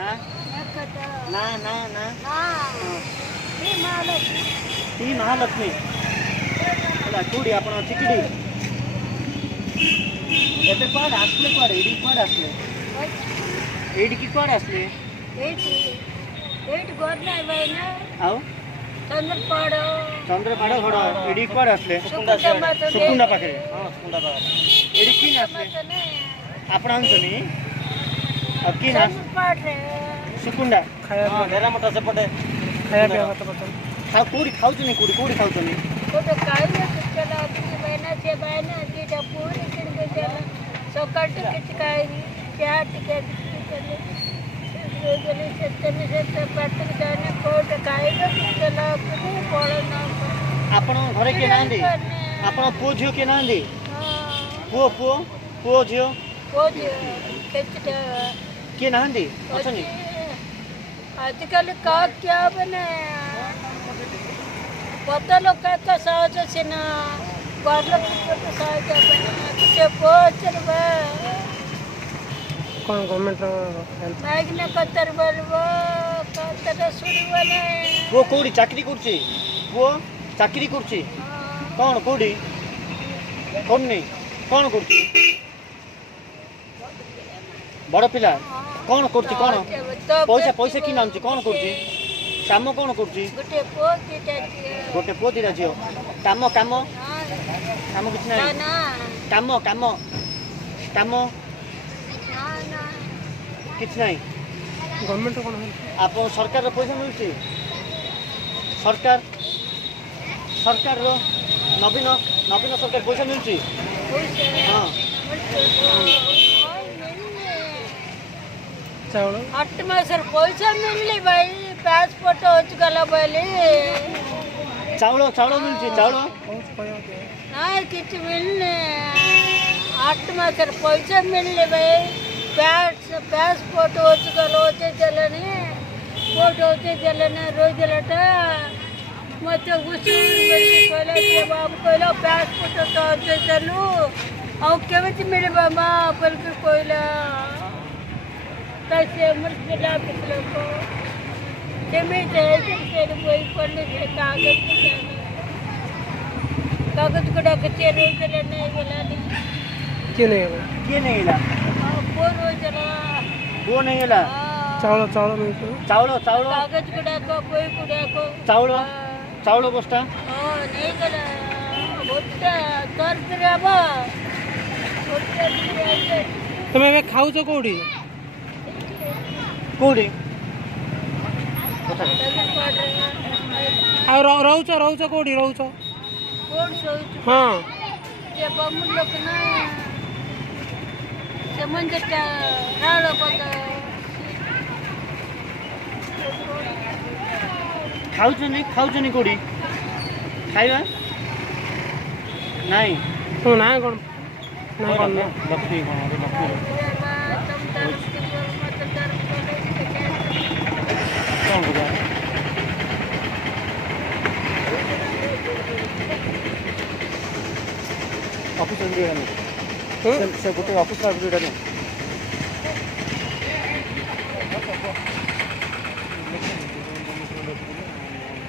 ନା ନା ନା ନା टी महालक्ष्मी ହେଲା କୋଉଠି ଆପଣ ଚିକିଡ଼ି ଏବେ କୁଆଡ଼େ ଆସିଲେ କୁଆଡ଼େ ଏଇଠି କୁଆଡ଼େ ଆସିଲେ ଏଇଠିକି କୁଆଡ଼େ ଆସିଲେ ଆଉ ଚନ୍ଦ୍ରପାଡ଼ ଘର ଏଇଠି କୁଆଡ଼େ ଆସିଲେ ସୁକୁଣ୍ଡା ପାଖରେ ଏଇଠି କିନ୍ ଆସିଲେ ଆପଣ ଆଣିଛନ୍ତି ଆଉ କିନ୍ ସୁକୁଣ୍ଡା ଢେରା ମଠ ସେପଟେ ଖାଇବା କୋଉଠି ଖାଉଛନ୍ତି କୋଉଠି ଖାଉଛନ୍ତି ସକାଳୁ କିଛି ଖାଇନି ଚା ଟିକେ ଆପଣ ଘରେ କିଏ ନାହାନ୍ତି ଆପଣ ପୁଅ ଝିଅ କିଏ ନାହାନ୍ତି ପୁଅ ଝିଅ କିଏ ନାହାନ୍ତି ଅଛନ୍ତି ଆଜିକାଲି क्या बने पता लोग का सहज सिना घर लोग सहज बने कौन गवर्नमेंट माइकने कतर बोलबो कतर सुनिबने पुओ कोडी चाकरी करछि पुओ चाकरी करछि कोन कोडी कोन नहीं कोन करछि बड़ पिला कोन करछि कोन पैसा कि नाम छी कोन करछि काम कोन करछि गोटे पुओ दिरा जियो काम किछ नाही काम किछ नहीं गवर्नमेंट कौन आप सरकार पैसा मिलुछि सरकार रो नवीन सरकार पैसा मिलुछि हां चावल 8 मास पैसा मिलली भाई पासपोर्ट हो गला बोली चावल मिलुछि चावल नहीं किछ मिलने 8 मास पैसा मिलले भाई पासपोर्ट हो चलने पोर्ट होते चलने रोज लटा मत बाबू कहला पासपोर्ट तो होते चलू और केवच मिले बाबा बोल के कहला कैसे मुश्किल को कोई पढ़ने से कागज को डाकते रोज चलने के नहीं ला वो नहीं ला चावल कागज गुड़ाको कोई गुड़ाको चावल बस्ता नहीं गला बोटा कर दिराबा तुम ए खाउछ कोडी आ रहउछ कोडी रहउछ कोड सोच हां ये बम लोग ना समंजटा रालो पता खाउछनी कोडी खाइबा नहीं तो ना कोन लक्ष्मी कौन होगा ऑफिस से गोटे ऑफिस